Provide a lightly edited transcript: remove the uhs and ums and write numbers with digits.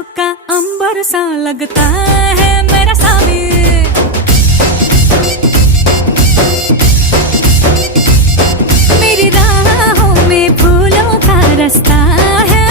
बादलों का अंबर सा लगता है मेरा सामी। मेरी राहों में फूलों का रास्ता है